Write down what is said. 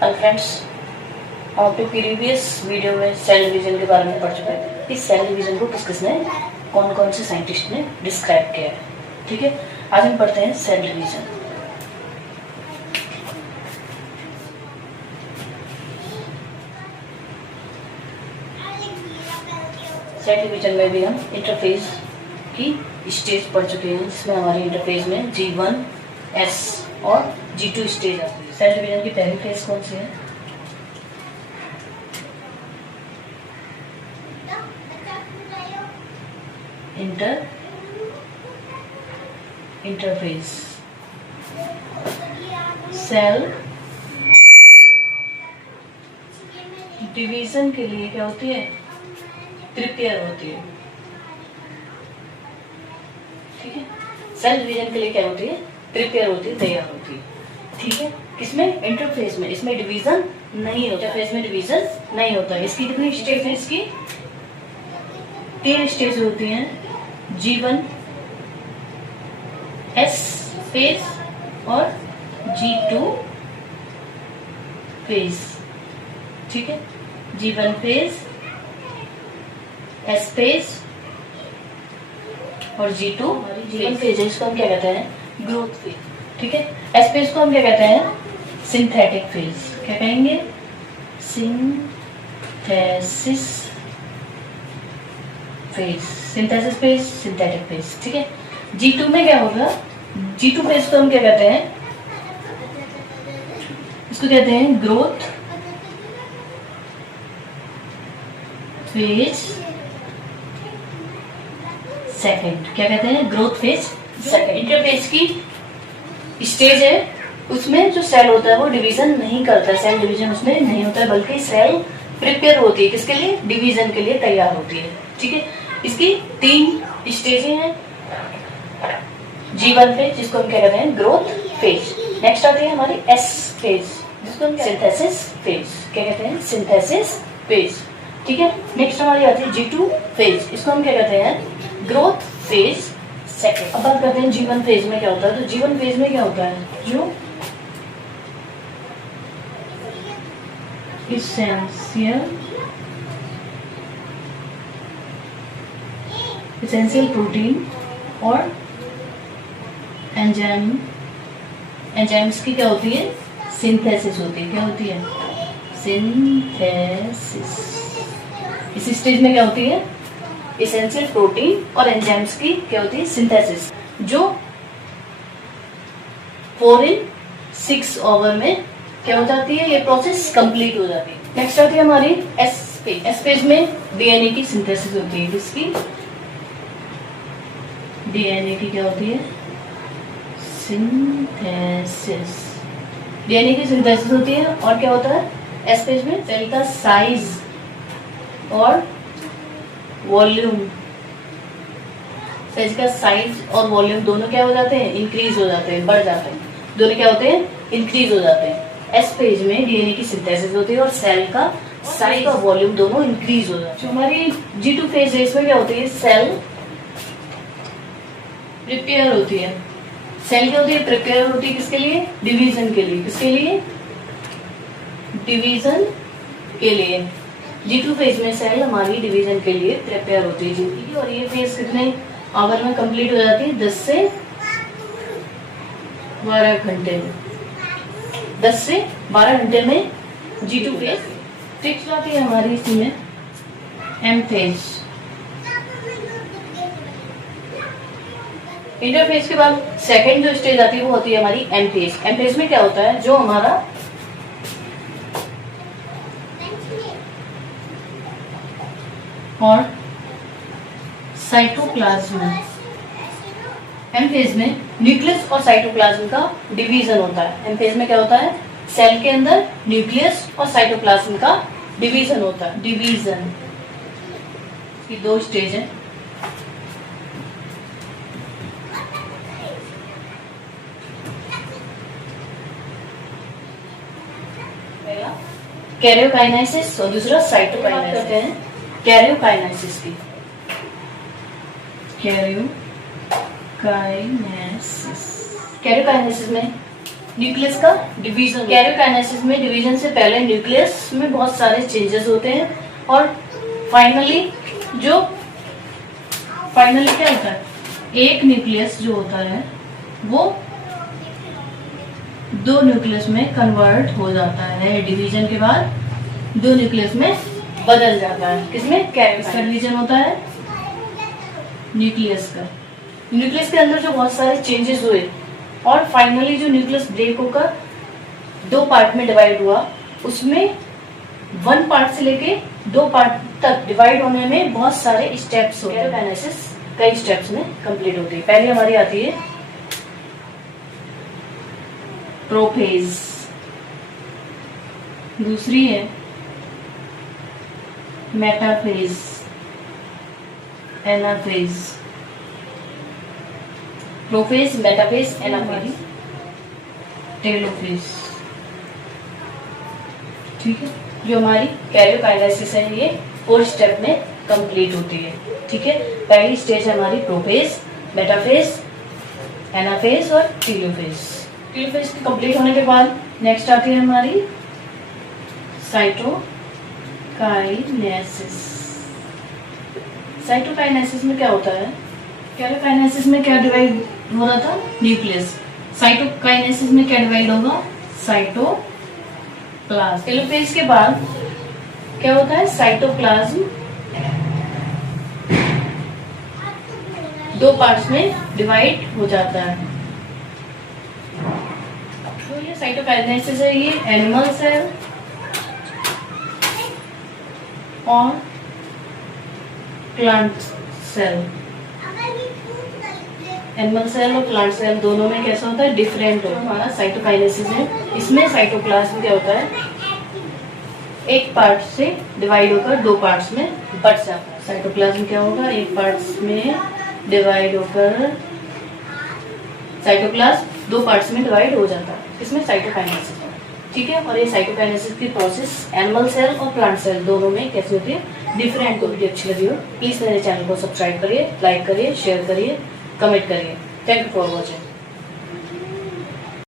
Hello friends, हम अपने previous video में सेल डिवीजन के बारे में पढ़ चुके थे। इस सेल डिवीजन को किस किसने, कौन कौन से साइंटिस्ट ने डिस्क्राइब किया है। ठीक है, आज हम पढ़ते हैं सेल डिवीजन। सेल डिवीजन में भी हम इंटरफेज की स्टेज पढ़ चुके हैं। इसमें हमारे इंटरफेज में G1, S और G2 स्टेज आती है। सेल डिवीजन की पहली फेज कौन सी है? इंटरफेज। सेल डिवीजन के लिए क्या होती है? प्रिपेयर होती है। ठीक है, सेल डिवीजन के लिए क्या होती है? प्रिपेयर होती है, तैयार होती है। ठीक है, किसमें? इंटरफेज में। इसमें डिवीजन नहीं होता, इंटरफेज में डिवीजन नहीं होता। इसकी कितनी स्टेज है? इसकी 3 स्टेज होती हैं। G1, S फेज और G2 फेज। ठीक है, G1 फेज, S फेज और G2 G1 फेज है, इसको हम क्या कहते हैं? Growth phase. ठीक है, S फेज को हम क्या कहते हैं? Synthetic phase. क्या कहेंगे? Synthesis phase, synthesis phase, synthetic phase. ठीक है, G2 में क्या होगा? G2 फेज को हम क्या कहते हैं? इसको कहते हैं ग्रोथ फेज सेकंड। क्या कहते हैं? Growth phase second. इंटरफेज की स्टेज है, उसमें जो सेल होता है वो डिवीजन नहीं करता। सेल डिवीजन उसमें नहीं होता है, बल्कि सेल प्रिपेयर होती है। किसके लिए? डिवीजन के लिए तैयार होती है। ठीक है, इसकी 3 स्टेजें हैं। G1 फेज, जिसको हम क्या कहते हैं? Growth phase. नेक्स्ट आती है हमारी S फेज, जिसको हम सिंथेसिस फेज। क्या कहते हैं? Synthesis phase. ठीक है, नेक्स्ट हमारी आती है G2 फेज, इसको हम क्या कहते हैं? Growth phase second. अब बात करते हैं G1 फेज में क्या होता है। तो G1 फेज में क्या होता है? जो इसेंशियल प्रोटीन और एंजाइम्स की क्या होती है? सिंथेसिस होती है। क्या होती है? सिंथेसिस। इस स्टेज में क्या होती है? इसेंशियल प्रोटीन और एंजाइम्स की क्या होती है? सिंथेसिस, जो 4 in 6 आवर में क्या हो जाती है? ये प्रोसेस कंप्लीट हो जाती है। नेक्स्ट आती है हमारी S फेज। S फेज में डीएनए की सिंथेसिस होती है। किसकी? डीएनए की क्या होती है? सिंथेसिस। डीएनए की सिंथेसिस होती है। और क्या होता है एस फेज में? सेल का साइज और वॉल्यूम। सेल का साइज और वॉल्यूम दोनों क्या हो जाते हैं? इंक्रीज हो जाते हैं, बढ़ जाते हैं। दोनों क्या होते हैं? इंक्रीज हो जाते हैं। एस फेज में डीएनए की सिंथेसिस होती है और सेल का साइज और वॉल्यूम दोनों इंक्रीज हो जाते हैं। जो हमारी G2 फेज है, इसमें क्या होती है? सेल प्रिपेयर होती है। सेल क्या होती है? प्रिपेयर होती है। किसके लिए? डिवीजन के लिए। किसके लिए? डिवीजन के लिए। G2 फेज में सेल हमारी डिवीजन के लिए प्रिपेयर होती है। और ये फेज कितने आवर में कंप्लीट हो जाती है? 10 से 12 घंटे में। 10 से 12 घंटे में G2 फेज। नेक्स्ट आती है हमारी इसमें M फेज। इंटरफेज के बाद सेकंड जो स्टेज आती है वो होती है हमारी M फेज। M फेज में क्या होता है? जो हमारा और साइटोप्लाज्म। M फेज में न्यूक्लियस और साइटोप्लाज्म का डिवीजन होता है। M फेज में क्या होता है? सेल के अंदर न्यूक्लियस और साइटोप्लाज्म का डिवीजन होता है। डिवीजन की 2 स्टेज है। पहला कैरियोकाइनेसिस और दूसरा साइटोकाइनेसिस। करते हैं कैरियोकाइनेसिस की। कैरियोकाइनेसिस में न्यूक्लियस का डिवीजन। कैरियोकाइनेसिस में डिवीजन से पहले न्यूक्लियस में बहुत सारे चेंजेस होते हैं और फाइनली क्या होता है, एक न्यूक्लियस जो होता है वो दो न्यूक्लियस में कन्वर्ट हो जाता है। डिवीजन के बाद दो न्यूक्लियस में बदल जाता है। किसमें? कैरियोकाइनेसिस। डिवीजन होता है न्यूक्लियस का। न्यूक्लियस के अंदर जो बहुत सारे चेंजेस हुए और फाइनली जो न्यूक्लियस ब्रेक होकर दो पार्ट में डिवाइड हुआ, उसमें वन पार्ट से लेके दो पार्ट तक डिवाइड होने में बहुत सारे स्टेप्स होते हैं। कैरियोकाइनेसिस कई स्टेप्स में कंप्लीट होती है। पहले हमारी आती है प्रोफेज, दूसरी है metaphase, anaphase. Prophase, metaphase, anaphase, telophase. ठीक है, जो हमारी कैरियोकाइनेसिस है ये 4 स्टेप में कंप्लीट होती है। ठीक है, पहली स्टेज है हमारी प्रोफेज, मेटाफेज, एनाफेज और टेलोफेज। टेलोफेज के कंप्लीट होने के बाद नेक्स्ट आती है हमारी साइटोकाइनेसिस। साइटोकाइनेसिस में क्या होता है? कैरियोकाइनेसिस में क्या डिवाइड हो रहा था? न्यूक्लियस। साइटोकाइनेसिस में क्या डिवाइड होगा? साइटोप्लाज्म। टेलोफेज के बाद क्या होता है? साइटोप्लाज्म दो पार्ट्स में डिवाइड हो जाता है। तो ये साइटोकाइनेसिस है, ये एनिमल सेल और प्लांट सेल। एनिमल सेल और प्लांट सेल दोनों में कैसा होता है? डिफरेंट होता है। हमारा साइटोकाइनेसिस है, इसमें साइटोप्लाज्म क्या होता है? एक पार्ट से डिवाइड होकर दो पार्ट्स में बट जाता है। साइटोप्लाज्म क्या होगा? एक पार्ट्स में डिवाइड होकर साइटोप्लाज्म दो पार्ट्स में डिवाइड हो जाता है। इसमें साइटोकाइनेसिस है। ठीक है, और ये साइटोकाइनेसिस की प्रोसेस एनिमल सेल और प्लांट सेल दोनों में कैसे होती है? डिफरेंट। को वीडियो अच्छी लगी हो प्लीज मेरे चैनल को सब्सक्राइब करिए, लाइक करिए, शेयर करिए, कमेंट करिए। Thank you for watching.